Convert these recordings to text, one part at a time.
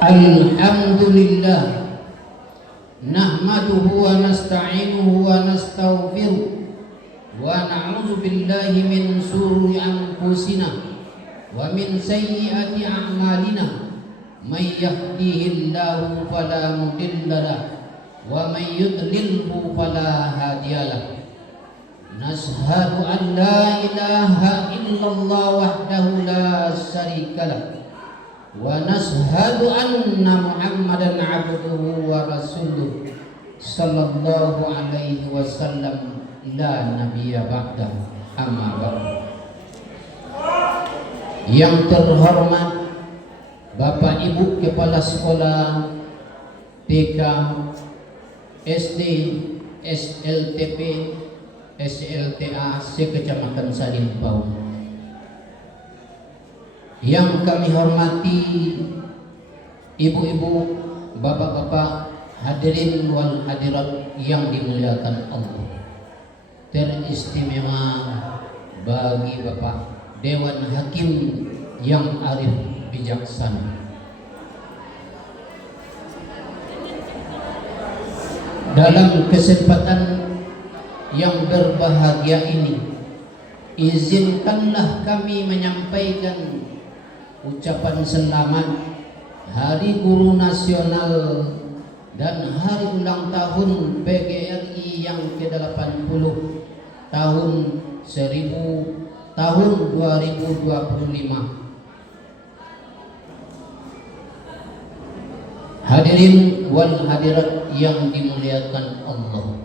Alhamdulillah nahmaduhu wa nasta'inuhu wa nastaghfiruh wa na'udzu billahi min shururi anfusina wa min sayyiati a'malina may yahdihillahu fala mudilla lahu wa may yudlilhu fala hadiyalah. Nashhadu an la ilaha illallah wahdahu la syarikalah wa nashhadu anna Muhammadan abduhu wa rasuluh sallallahu alaihi wasallam la nabiyya ba'da, amma ba'd. Yang terhormat Bapak Ibu Kepala Sekolah TK, SD, SLTP, SLTA se-Kecamatan Salimpau. Yang kami hormati ibu-ibu, bapak-bapak, hadirin wal hadirat yang dimuliakan Allah. Teristimewa bagi Bapak Dewan Hakim yang arif bijaksana. Dalam kesempatan yang berbahagia ini, izinkanlah kami menyampaikan ucapan selamat Hari Guru Nasional dan Hari Ulang Tahun PGRI yang ke-80 tahun 2025. Hadirin wal hadirat yang dimuliakan Allah.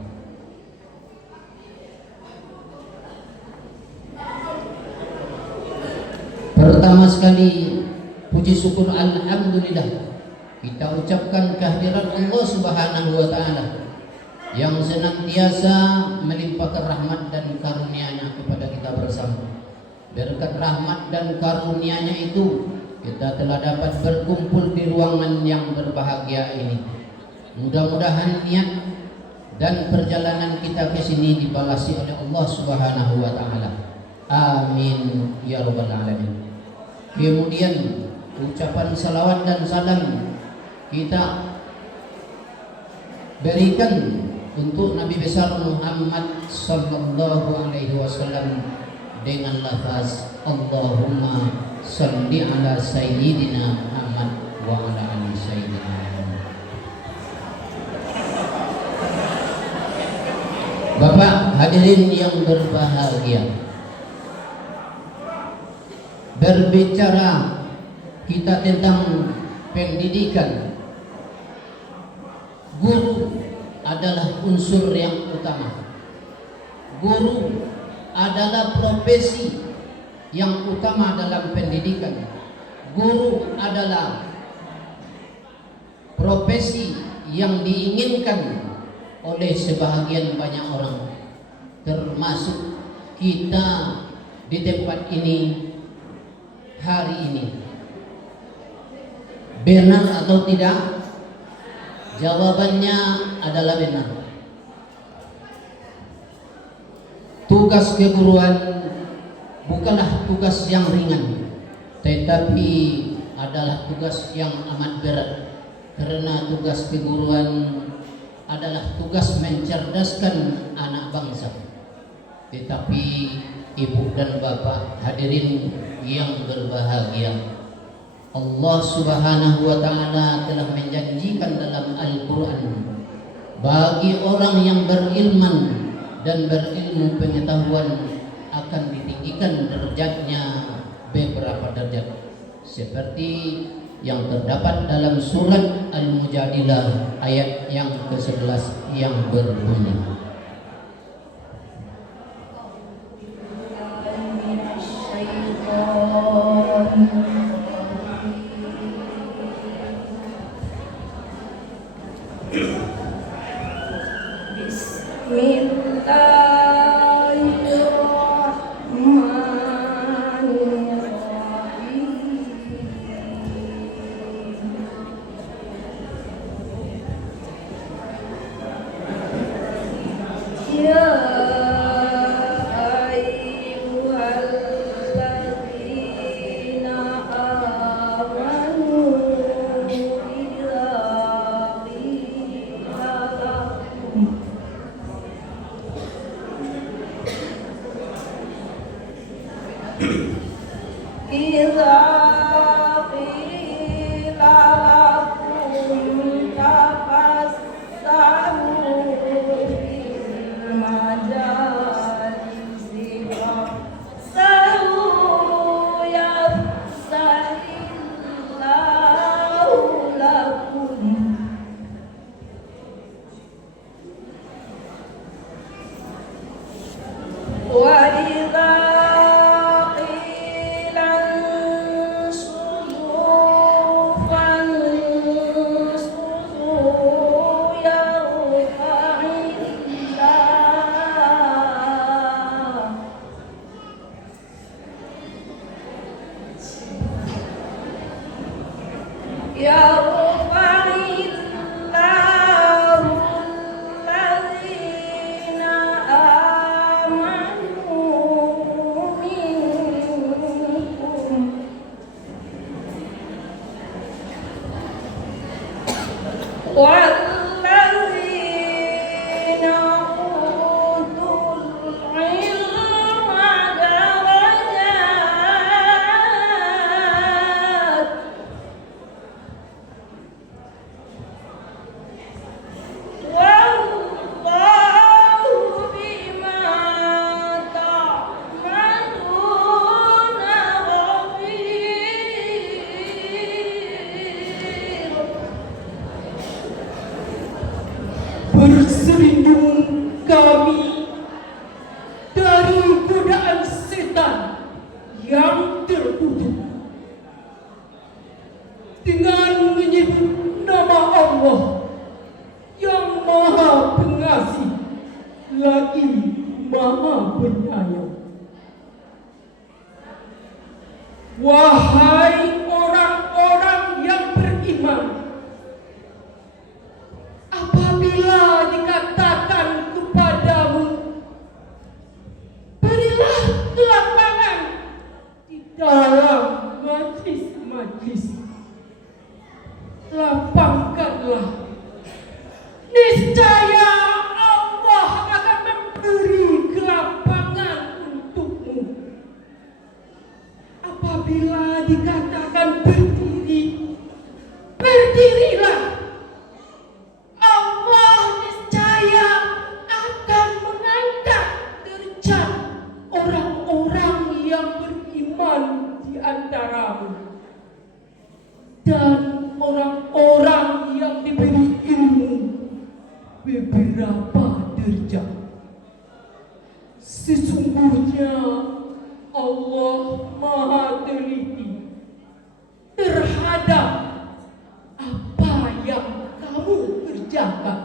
Pertama sekali, puji syukur alhamdulillah kita ucapkan kehadiran Allah Subhanahu wa taala yang senantiasa melimpahkan rahmat dan karunia-Nya kepada kita bersama. Berkat rahmat dan karunia-Nya itu kita telah dapat berkumpul di ruangan yang berbahagia ini. Mudah-mudahan niat dan perjalanan kita ke sini dibalasi oleh Allah Subhanahu wa taala. Amin ya rabbal alamin. Kemudian ucapan salawat dan salam kita berikan untuk Nabi besar Muhammad sallallahu alaihi wasallam dengan lafaz Allahumma shalli ala sayyidina Muhammad wa ala ali sayyidina Muhammad. Bapak hadirin yang berbahagia, berbicara kita tentang pendidikan, guru adalah unsur yang utama. Guru adalah profesi yang utama dalam pendidikan. Guru adalah profesi yang diinginkan oleh sebahagian banyak orang, termasuk kita di tempat ini hari ini. Benar atau tidak? Jawabannya adalah benar. Tugas keguruan bukanlah tugas yang ringan, tetapi adalah tugas yang amat berat. Karena tugas keguruan adalah tugas mencerdaskan anak bangsa. Tetapi ibu dan bapak hadirin yang berbahagia, Allah Subhanahu wa taala telah menjanjikan dalam Al-Qur'an bagi orang yang berilman dan berilmu pengetahuan akan ditinggikan derajatnya beberapa derajat, seperti yang terdapat dalam surat Al-Mujadilah ayat yang ke-11 yang berbunyi Berselindung kami dari godaan setan yang terkutuk dengan menyebut nama Allah yang Maha Pengasih lagi Maha Penyayang. Wahai orang-orang yang beriman, apabila dikatakan kepadamu, berilah kelapangan di dalam majlis-majlis, lapangkanlah, niscaya Allah akan memberi kelapangan untukmu. Apabila dikatakan berdiri, berdirilah. Allah niscaya akan mengangkat derajat orang-orang yang beriman di antaramu dan orang-orang yang diberi ilmu beberapa derajat. Sesungguhnya Allah Maha teliti terhadap apa yang kamu kerjakan.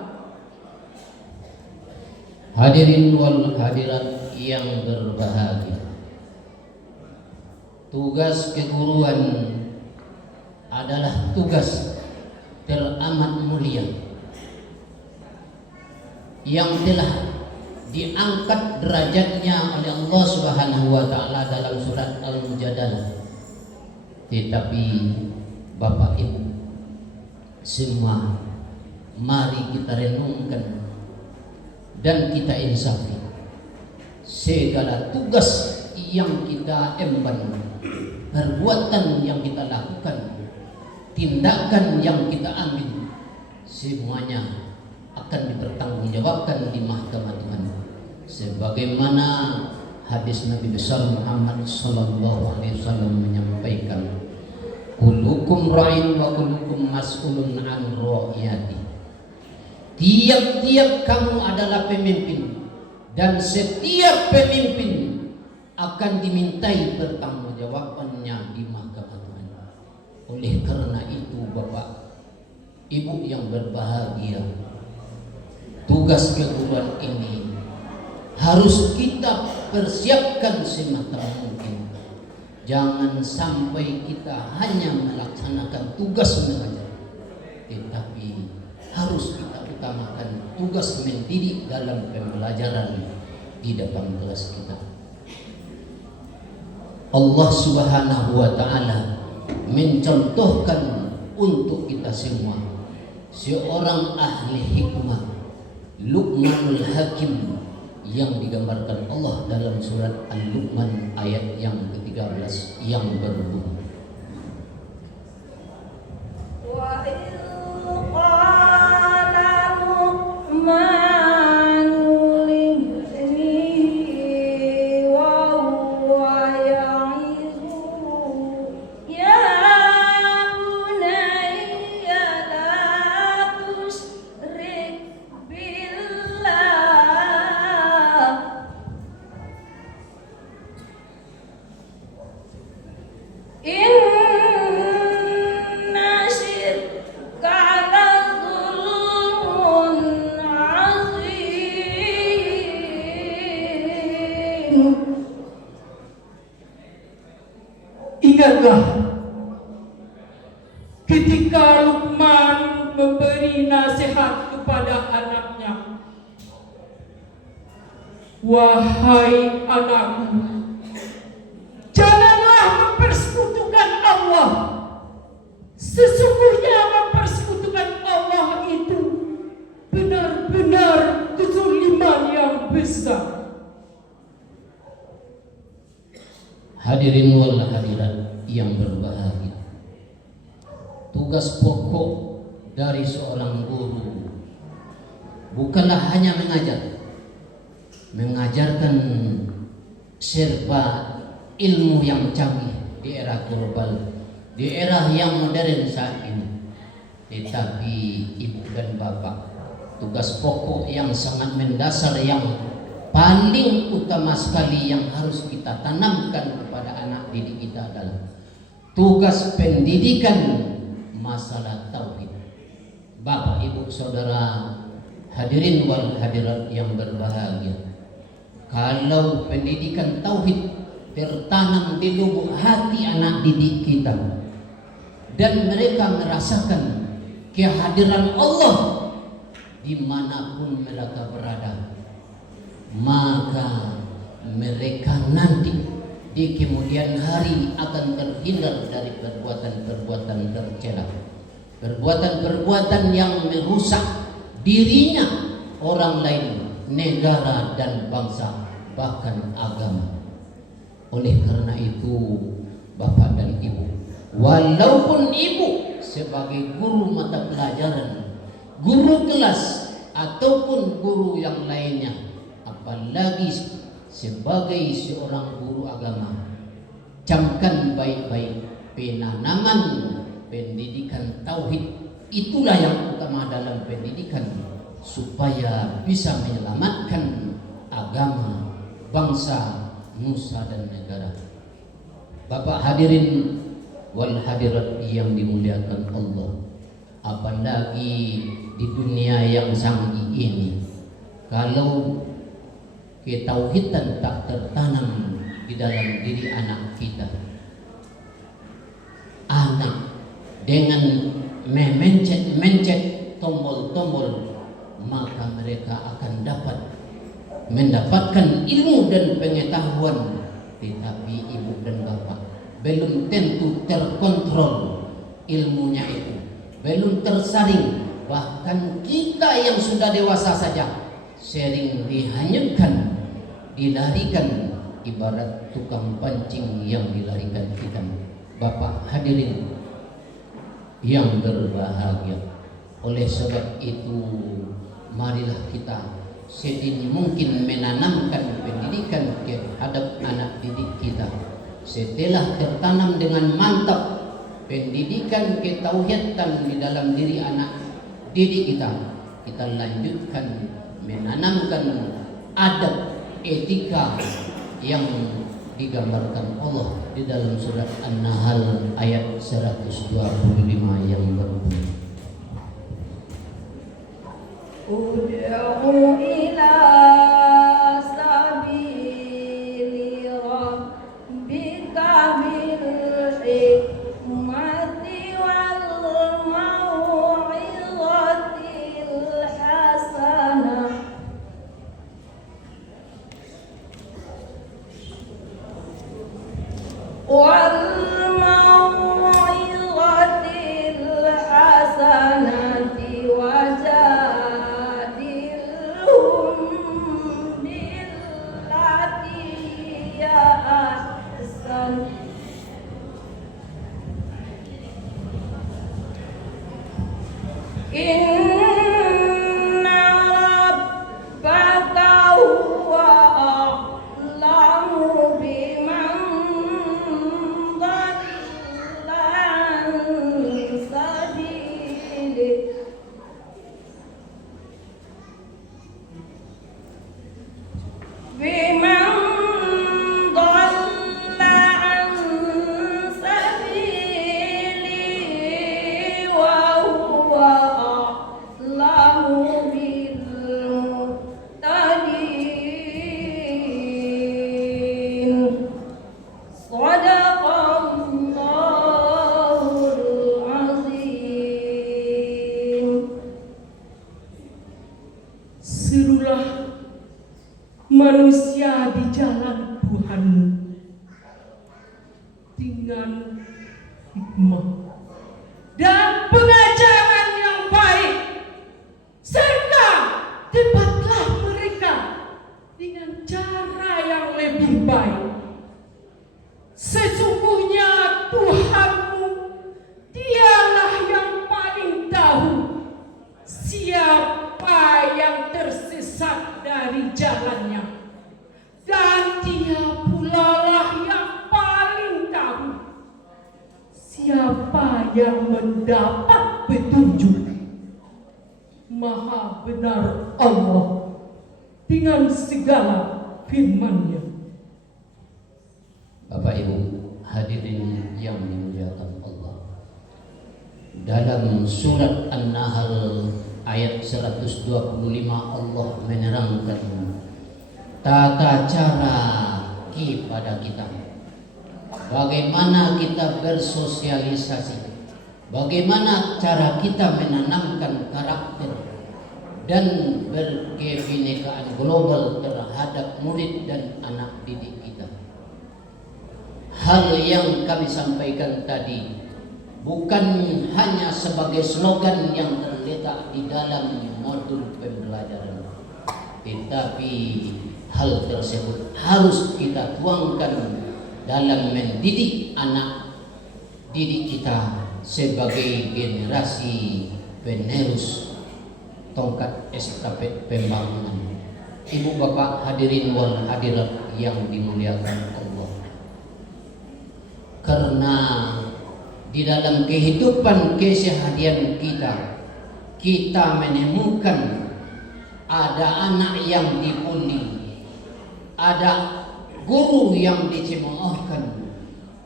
Hadirin wal hadirat yang berbahagia, tugas keguruan adalah tugas teramat mulia yang telah diangkat derajatnya oleh Allah Subhanahu wa taala dalam surat Al-Mujadalah. Tetapi Bapak Ibu semua, mari kita renungkan dan kita insafi segala tugas yang kita emban, perbuatan yang kita lakukan, tindakan yang kita ambil, semuanya akan dipertanggungjawabkan di mahkamah Tuhan. Sebagaimana hadis Nabi besar Muhammad sallallahu alaihi wasallam menyampaikan, kullukum ra'in wa kullukum mas'ulun an ra'iyati. Tiap-tiap kamu adalah pemimpin dan setiap pemimpin akan dimintai pertanggungjawabannya di mahkamah Tuhan. Oleh karena itu Bapak Ibu yang berbahagia, tugas keguruan ini harus kita persiapkan sematang mungkin. Jangan sampai kita hanya melaksanakan tugas mengajar, tetapi harus kita utamakan tugas mendidik dalam pembelajaran di depan kelas kita. Allah Subhanahu wa taala mencontohkan untuk kita semua seorang ahli hikmah, Luqmanul Hakim, yang digambarkan Allah dalam surat Al-Luqman ayat yang ke-13 yang berbunyi, wa qala Luqman libnihi wa huwa ya'izuhu ya bunayya la tusyrik billah ketika Luqman memberi nasihat kepada anaknya, wahai anakku, janganlah mempersekutukan Allah. Sesungguhnya mempersekutukan Allah itu benar-benar kezuliman yang besar. Hadirin wal hadirat yang berbahagia, tugas pokok dari seorang guru bukanlah hanya mengajarkan serba ilmu yang canggih di era global, di era yang modern saat ini. Tetapi ibu dan bapak, tugas pokok yang sangat mendasar, yang paling utama sekali yang harus kita tanamkan kepada anak didik kita adalah tugas pendidikan masalah tauhid. Bapak, ibu, saudara, hadirin wal hadirat yang berbahagia, kalau pendidikan tauhid tertanam di lubuk hati anak didik kita dan mereka merasakan kehadiran Allah dimanapun mereka berada, maka mereka nanti di kemudian hari akan terhindar dari perbuatan-perbuatan tercela, perbuatan-perbuatan yang merusak dirinya, orang lain, negara dan bangsa, bahkan agama. Oleh karena itu, bapak dan ibu, walaupun ibu sebagai guru mata pelajaran, guru kelas ataupun guru yang lainnya, apalagi sebagai seorang guru agama, camkan baik-baik penanaman pendidikan tauhid. Itulah yang utama dalam pendidikan, supaya bisa menyelamatkan agama, bangsa, nusa dan negara. Bapak hadirin wal hadirat yang dimuliakan Allah, apalagi di dunia yang canggih ini, kalau ketauhidan tak tertanam di dalam diri anak kita, anak dengan mencet tombol-tombol, maka mereka akan mendapatkan ilmu dan pengetahuan, tetapi ibu dan bapak belum tentu terkontrol ilmunya itu, belum tersaring. Bahkan kita yang sudah dewasa saja sering dihanyutkan, dilarikan, ibarat tukang pancing yang dilarikan kita. Bapak hadirin yang berbahagia, oleh sebab itu marilah kita sedini mungkin menanamkan pendidikan terhadap anak didik kita. Setelah tertanam dengan mantap pendidikan ketauhidan di dalam diri anak didik kita, kita lanjutkan menanamkan adab etika yang digambarkan Allah di dalam surat An-Nahl ayat 125 yang berbunyi, Ud'u ila sabili rabbika bil hikmati wal mau'izatil hasanah wal mau'izatil hasanati wajadilhum billati hiya ahsan. Inna rabbaka huwa a'lamu biman dhalla an sabilihi biman dhalla an sabilihi wa huwa manusia di jalan Tuhan dengan hikmah dan pengajaran yang baik, serta debatlah mereka dengan cara yang lebih baik. Sesungguhnya Tuhanmu, Dialah yang paling tahu siapa yang tersesat dari jalannya, dan Dia pula lah yang paling tahu siapa yang mendapat petunjuk. Maha benar Allah dengan segala firman-Nya. Bapak Ibu hadirin yang dimuliakan Allah, dalam surat An-Nahl ayat 125 Allah menerangkan tata cara kepada kita, bagaimana kita bersosialisasi, bagaimana cara kita menanamkan karakter dan berkebinekaan global terhadap murid dan anak didik kita. Hal yang kami sampaikan tadi bukan hanya sebagai slogan yang terletak di dalam modul pembelajaran, tetapi hal tersebut harus kita tuangkan dalam mendidik anak didik kita sebagai generasi penerus tongkat estafet pembangunan. Ibu bapak hadirin wal hadirat yang dimuliakan Allah, karena di dalam kehidupan keseharian kita menemukan ada anak yang dibully, ada guru yang dicemoohkan,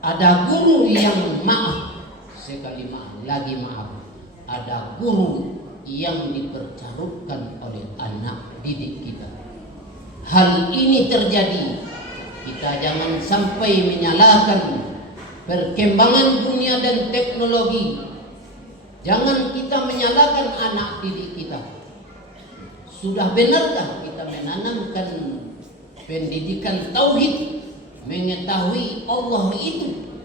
ada guru yang maaf, sekali maaf lagi maaf, ada guru yang dipercarutkan oleh anak didik kita. Hal ini terjadi, kita jangan sampai menyalahkan perkembangan dunia dan teknologi. Jangan kita menyalahkan anak didik kita. Sudah benarkah kita menanamkan pendidikan tauhid, mengetahui Allah itu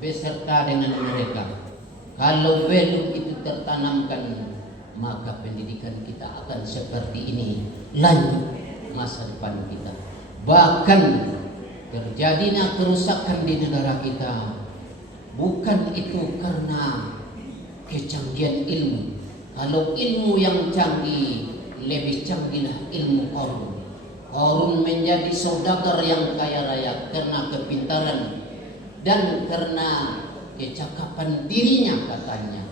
beserta dengan mereka? Kalau belum itu tertanamkan, maka pendidikan kita akan seperti ini lanjut masa depan kita. Bahkan terjadinya kerusakan di negara kita bukan itu karena kecanggihan ilmu. Kalau ilmu yang canggih, lebih canggihlah ilmu Qarun. Qarun menjadi saudagar yang kaya raya karena kepintaran dan karena kecakapan dirinya katanya,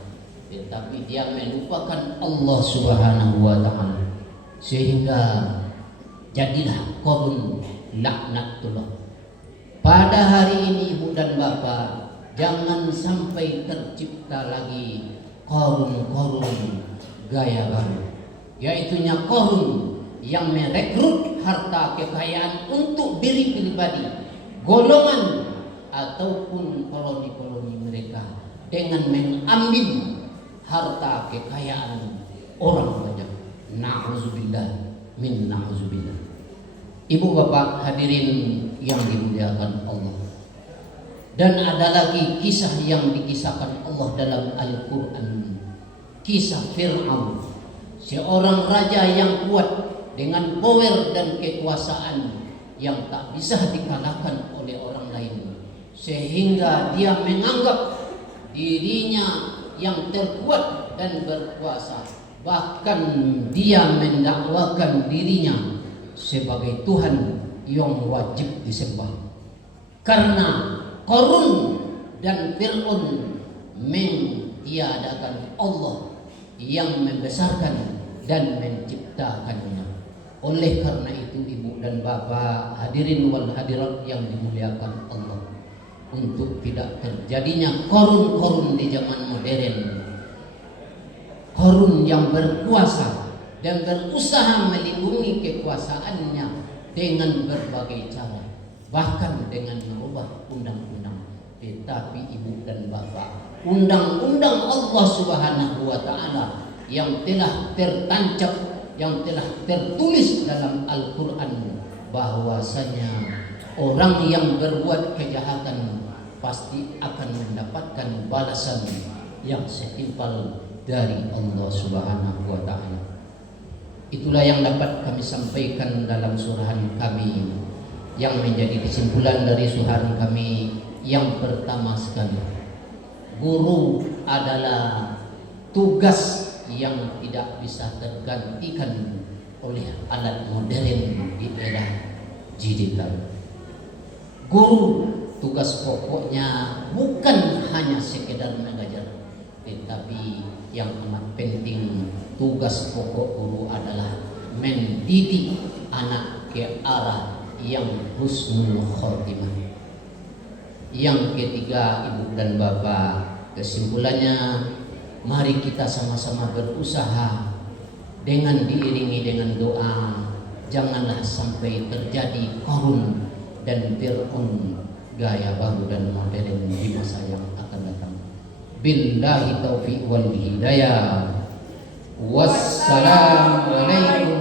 tetapi dia melupakan Allah Subhanahu wa Ta'ala, sehingga jadilah Qarun laknatullah. Pada hari ini ibu dan bapak, jangan sampai tercipta lagi Qarun gaya baru, yaitunya Qarun yang merekrut harta kekayaan untuk diri pribadi, golongan ataupun koloni-koloni mereka dengan mengambil harta kekayaan orang banyak. Na'udzubillah min na'udzubillah. Ibu bapak hadirin yang dimuliakan Allah, dan ada lagi kisah yang dikisahkan Allah dalam Al-Quran, kisah Fir'aun, seorang raja yang kuat dengan power dan kekuasaan yang tak bisa dikalahkan oleh orang lain, sehingga dia menganggap dirinya yang terkuat dan berkuasa. Bahkan dia mendakwakan dirinya sebagai Tuhan yang wajib disembah. Karena Qarun dan Fir'aun mentiadakan Allah yang membesarkan dan menciptakannya. Oleh karena itu ibu dan bapak hadirin wal hadirat yang dimuliakan Allah, untuk tidak terjadinya Qarun di zaman modern, Qarun yang berkuasa dan berusaha melindungi kekuasaannya dengan berbagai cara, bahkan dengan merubah undang-undang. Tetapi ibu dan bapak, undang-undang Allah Subhanahu wa Ta'ala yang telah tertancap yang telah tertulis dalam Al-Quran bahwasanya orang yang berbuat kejahatan pasti akan mendapatkan balasan yang setimpal dari Allah Subhanahu wa Ta'ala. Itulah yang dapat kami sampaikan dalam surahan kami yang menjadi kesimpulan dari surahan kami. Yang pertama sekali, guru adalah tugas yang tidak bisa tergantikan oleh alat modern di era digital. Guru tugas pokoknya bukan hanya sekedar mengajar, tetapi yang amat penting tugas pokok guru adalah mendidik anak ke arah yang husnul khotimah. Yang ketiga, ibu dan bapak, kesimpulannya mari kita sama-sama berusaha dengan diiringi dengan doa. Janganlah sampai terjadi Qarun dan Fir'aun gaya baru dan modern di masa yang akan datang. Billahi taufiq wal hidayah. Wassalamualaikum